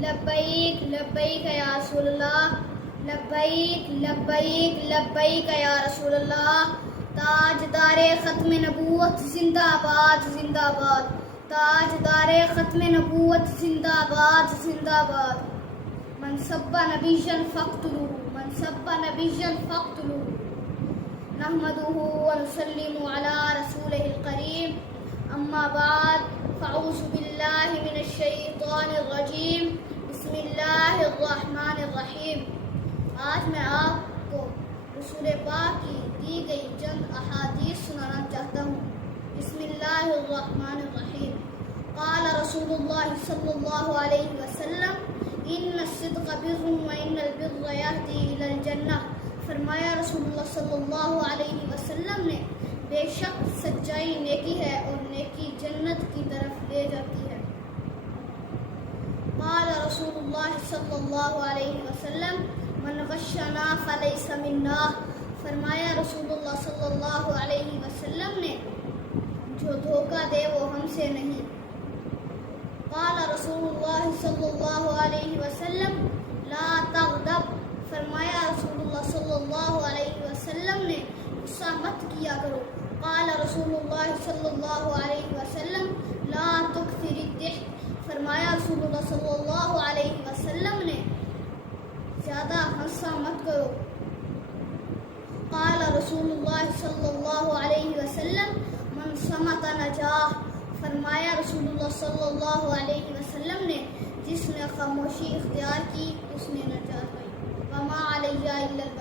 لبیک لبیک یا رسول اللہ، لبیک لبیک لبیک یا رسول اللہ۔ تاجدار ختم نبوت زندہ باد زندہ باد، تاجدار ختم نبوت زندہ باد زندہ باد۔ من سب نبیا فاقتلوه، من سب نبیا فاقتلوه۔ نحمده ونسلم على رسوله الكريم، اما بعد فاعوذ باللہ من الشیطان الرجیم، بسم اللہ الرحمن الرحیم۔ آج میں آپ کو رسول پاک کی دی گئی چند احادیث سنانا چاہتا ہوں۔ بسم اللہ الرحمن الرحیم۔ قال رسول اللہ صلی اللہ علیہ وسلم ان الصدق بر وان البر یہدی الی الجنہ۔ فرمایا رسول اللہ صلی اللہ علیہ وسلم نے، بے شک سچائی نیکی ہے اور نیکی جنت کی طرف لے جاتی ہے۔ قال رسول اللہ صلی اللہ علیہ وسلم من غشنا فلیس منا۔ فرمایا رسول اللہ صلی اللہ علیہ وسلم نے، جو دھوکہ دے وہ ہم سے نہیں۔ قال رسول اللہ صلی اللہ علیہ وسلم لا تغضب۔ فرمایا رسول اللہ صلی اللہ علیہ وسلم نے، غصہ مت کیا کرو۔ قال رسول اللہ صلی اللہ علیہ وسلم لا تکثر الضحک۔ فرمایا رسول اللہ صلی اللہ علیہ وسلم نے، زیادہ ہنسا مت کرو۔ قال رسول اللہ صلی اللہ علیہ وسلم من صمت نجاح۔ فرمایا رسول اللہ صلی اللہ علیہ وسلم نے، جس نے خاموشی اختیار کی اس نے نجات پائی۔ وما علیہ الا البلاغ۔